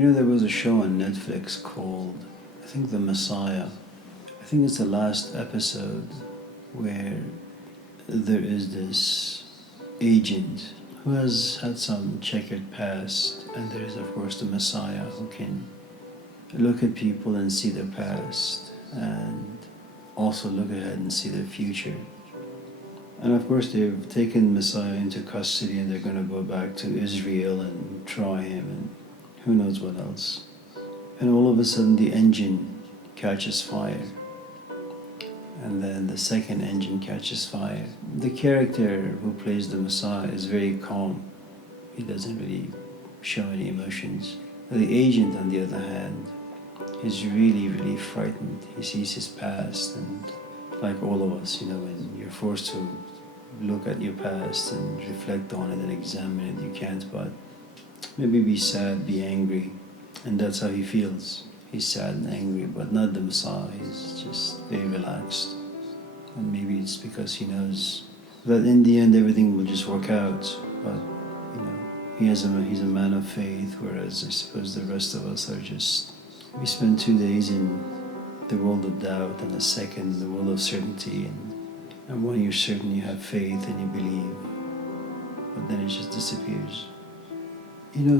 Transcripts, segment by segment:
There was a show on Netflix called, I think, The Messiah. I think it's the last episode where there is this agent who has had some checkered past, and there is, of course, the Messiah who can look at people and see their past and also look ahead and see their future. And of course, they've taken Messiah into custody and they're going to go back to Israel and try him and who knows what else. And all of a sudden, the engine catches fire. And then the second engine catches fire. The character who plays the Messiah is very calm. He doesn't really show any emotions. The agent, on the other hand, is really, really frightened. He sees his past, and like all of us, when you're forced to look at your past and reflect on it and examine it, you can't but maybe be sad, be angry. And that's how he feels. He's sad and angry, but not the Messiah. He's just very relaxed. And maybe it's because he knows that in the end everything will just work out. But, he's a man of faith, whereas I suppose the rest of us are just, we spend 2 days in the world of doubt and a second in the world of certainty. And when you're certain, you have faith and you believe, but then it just disappears.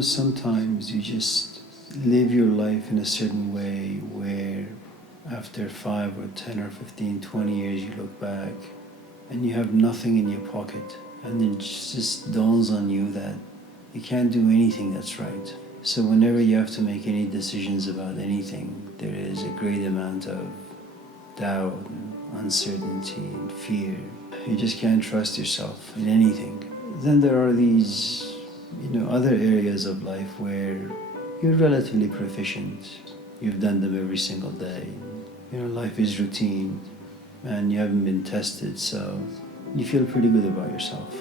Sometimes you just live your life in a certain way where after 5 or 10 or 15, 20 years you look back and you have nothing in your pocket, and it just dawns on you that you can't do anything that's right. So whenever you have to make any decisions about anything, there is a great amount of doubt and uncertainty and fear. You just can't trust yourself in anything. Then there are these other areas of life where you're relatively proficient. You've done them every single day. Life is routine and you haven't been tested, so you feel pretty good about yourself.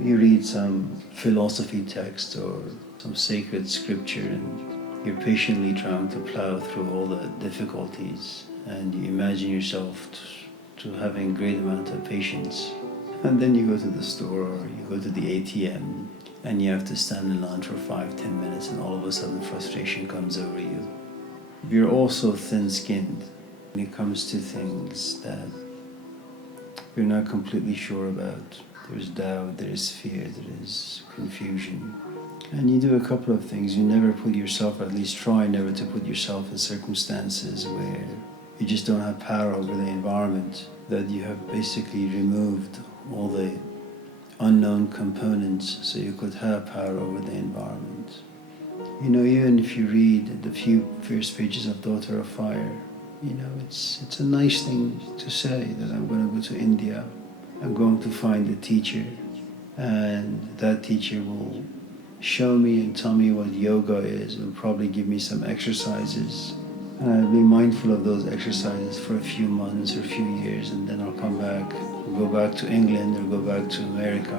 You read some philosophy text or some sacred scripture and you're patiently trying to plow through all the difficulties, and you imagine yourself to having a great amount of patience. And then you go to the store or you go to the ATM and you have to stand in line for 5-10 minutes, and all of a sudden frustration comes over you. You're also thin-skinned when it comes to things that you're not completely sure about. There's doubt, there is fear, there is confusion. And you do a couple of things. You never put yourself, or at least try never to put yourself in circumstances where you just don't have power over the environment, that you have basically removed all the unknown components so you could have power over the environment. Even if you read the few first pages of Daughter of Fire, it's a nice thing to say that I'm going to go to India, I'm going to find a teacher, and that teacher will show me and tell me what yoga is, and probably give me some exercises. And I'll be mindful of those exercises for a few months or a few years, and then I'll come back, go back to England or go back to America,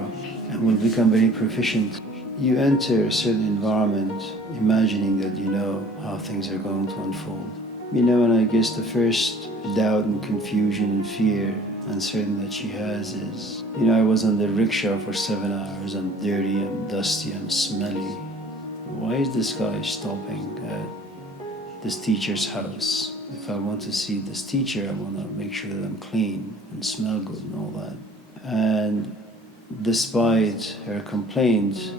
and will become very proficient. You enter a certain environment imagining that you know how things are going to unfold. And I guess the first doubt and confusion and fear, uncertainty that she has is, I was on the rickshaw for 7 hours, I'm dirty, I'm dusty, I'm smelly. Why is this guy stopping at this teacher's house? If I want to see this teacher, I want to make sure that I'm clean and smell good and all that. And despite her complaint,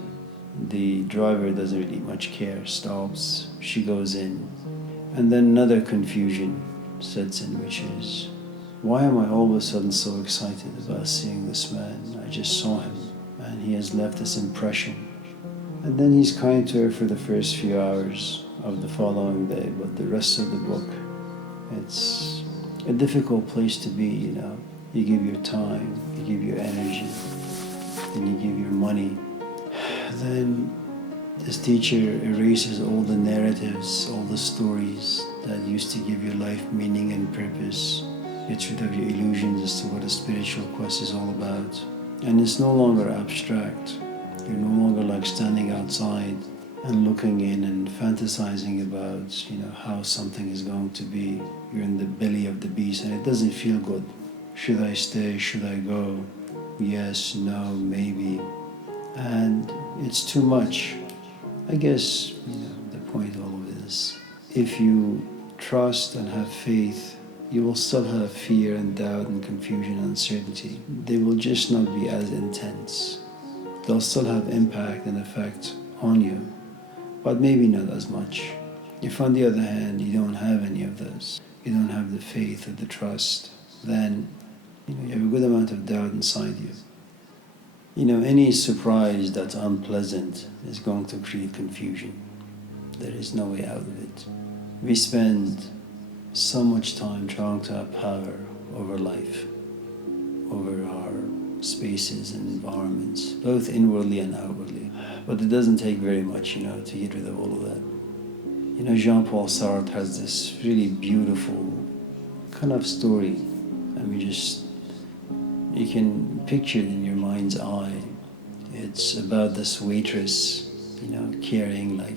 the driver doesn't really much care, stops, she goes in. And then another confusion sets in, which is, why am I all of a sudden so excited about seeing this man? I just saw him and he has left this impression. And then he's kind to her for the first few hours of the following day, but the rest of the book, it's a difficult place to be, You give your time, you give your energy, then you give your money. Then this teacher erases all the narratives, all the stories that used to give your life meaning and purpose, gets rid of your illusions as to what a spiritual quest is all about. And it's no longer abstract. You're no longer like standing outside and looking in and fantasizing about, how something is going to be. You're in the belly of the beast and it doesn't feel good. Should I stay? Should I go? Yes, no, maybe. And it's too much. I guess, the point all this. If you trust and have faith, you will still have fear and doubt and confusion and uncertainty. They will just not be as intense. They'll still have impact and effect on you, but maybe not as much. If on the other hand you don't have any of those, you don't have the faith or the trust, then you have a good amount of doubt inside you. Any surprise that's unpleasant is going to create confusion. There is no way out of it. We spend so much time trying to have power over life, over our spaces and environments, both inwardly and outwardly. But it doesn't take very much, to get rid of all of that. Jean-Paul Sartre has this really beautiful kind of story. You can picture it in your mind's eye. It's about this waitress, carrying like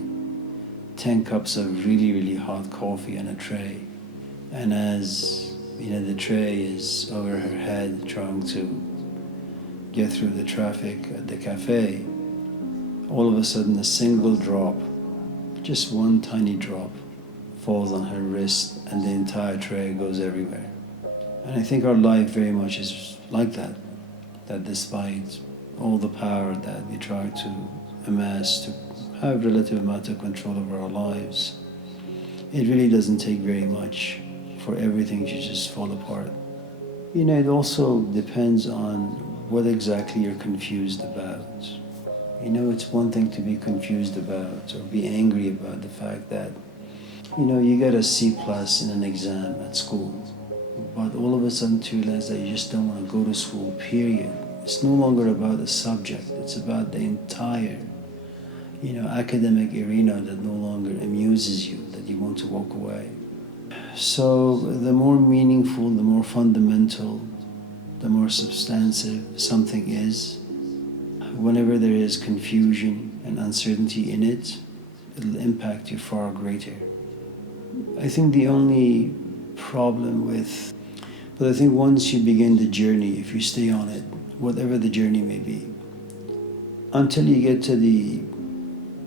10 cups of really, really hot coffee on a tray. And as, the tray is over her head trying to get through the traffic at the cafe, all of a sudden a single drop, just one tiny drop, falls on her wrist and the entire tray goes everywhere. And I think our life very much is like that despite all the power that we try to amass to have relative amount of control over our lives, it really doesn't take very much for everything to just fall apart. It also depends on what exactly you're confused about. It's one thing to be confused about or be angry about the fact that, you got a C+ in an exam at school, but all of a sudden to realize that you just don't want to go to school, period. It's no longer about the subject, it's about the entire, academic arena that no longer amuses you, that you want to walk away. So the more meaningful, the more fundamental, the more substantive something is, whenever there is confusion and uncertainty in it, it'll impact you far greater. I think the only problem but I think once you begin the journey, if you stay on it, whatever the journey may be, until you get to the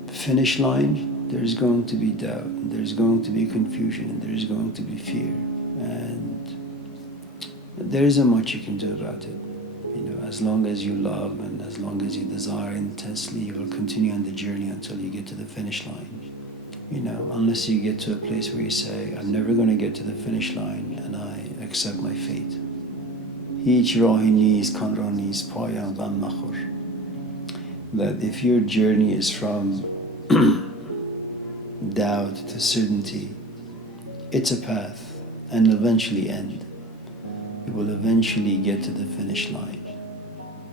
finish line, there's going to be doubt, and there's going to be confusion, and there's going to be fear. And there isn't much you can do about it. As long as you love and as long as you desire intensely, you will continue on the journey until you get to the finish line. Unless you get to a place where you say, I'm never going to get to the finish line and I accept my fate. That if your journey is from doubt to certainty, it's a path and eventually end. You will eventually get to the finish line.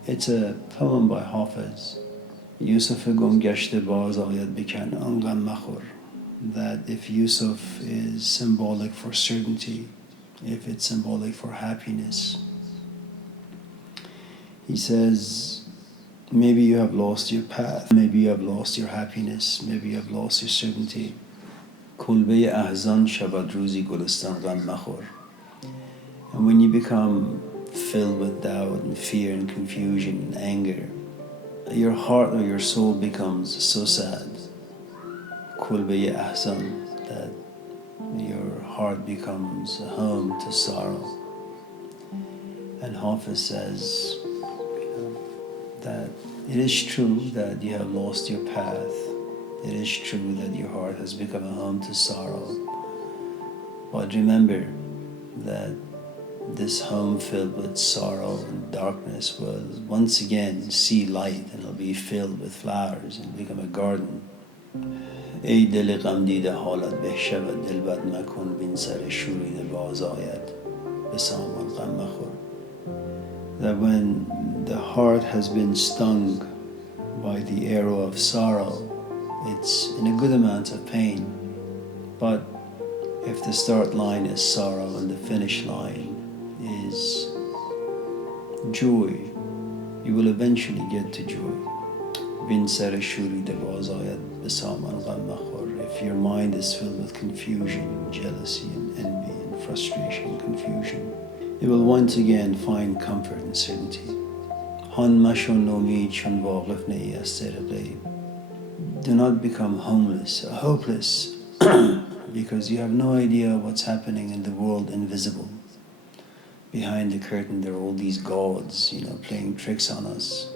It's a poem by Hafiz. Yusuf gum gashte baz ayad bikan an gham makhur. That if Yusuf is symbolic for certainty, if it's symbolic for happiness, he says, maybe you have lost your path, maybe you have lost your happiness, maybe you have lost your certainty. Kulbe ahzan shabad ruzi gulistan gham makhur. And when you become filled with doubt and fear and confusion and anger, your heart or your soul becomes so sad. Kulbe ahzan, that your heart becomes a home to sorrow. And Hafiz says that it is true that you have lost your path. It is true that your heart has become a home to sorrow. But remember that this home filled with sorrow and darkness will once again see light, and it'll be filled with flowers and become a garden. ای دل غم دیده حالت به شود دل بد مکن بین سر شوریده باز آید به سامان غم مخور. That when the heart has been stung by the arrow of sorrow, it's in a good amount of pain. But if the start line is sorrow and the finish line is joy, you will eventually get to joy. Bin sar shuride baz ayad be saman gham makhor. If your mind is filled with confusion, jealousy and envy and frustration and confusion, it will once again find comfort and certainty. Han masho nomi chun waqif nahi az ser ghaib. Do not become homeless, hopeless because you have no idea what's happening in the world invisible. Behind the curtain, there are all these gods, playing tricks on us.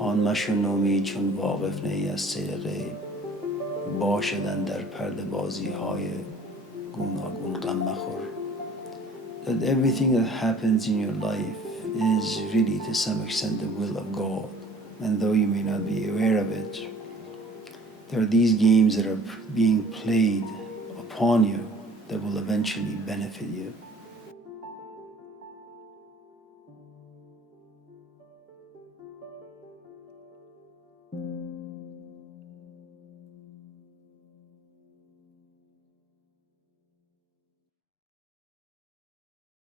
آن مشو نومی چون واقف نی از سیر غیب باشدن در پرده بازی های گوناگون غم مخور. That everything that happens in your life is really to some extent the will of God. And though you may not be aware of it, there are these games that are being played upon you that will eventually benefit you.